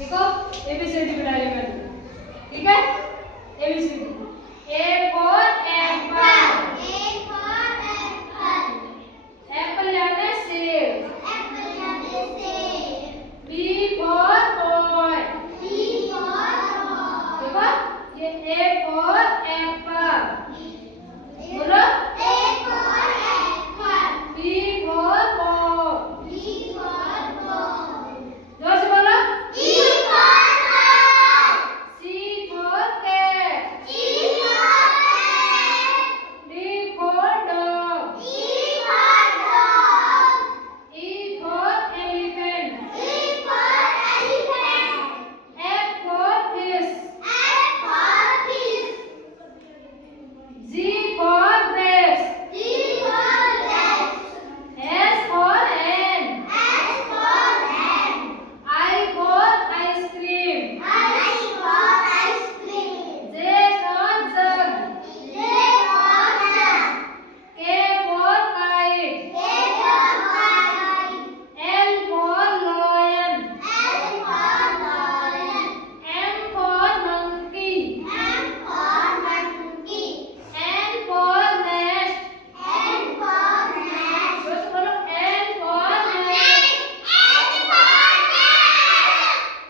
देखो एबीसीडी बनाइए मैं, ठीक है? A B C D A for apple, apple यानी सेब, बी फॉर बॉय, देखो ये ए फॉर एप्पल, बोलो बी फॉर बॉल, जोर से बोलो C for cat, D for dog, E for elephant, F for fish, G for grapes, H for hen, I for ice cream, J for jug, K for kite, L for lion, M for monkey, N for nest, जोर से बोलो N for nest,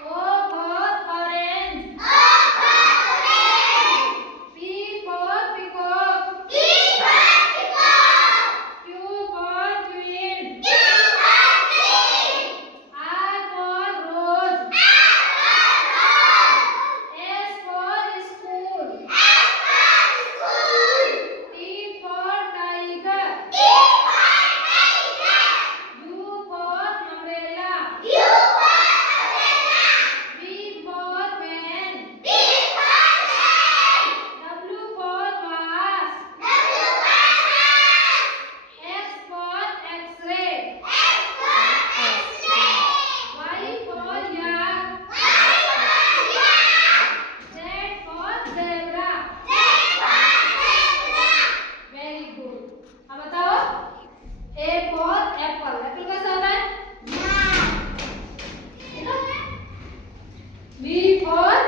O for orange, P for peacock, Q for queen, R for rose, S for school, T for tiger, U for umbrella, V for van, W for vase, X for X ray, Y for yak, Z for zebra. Very good. अब बताओ ए for apple, Apple कैसा होता है? B for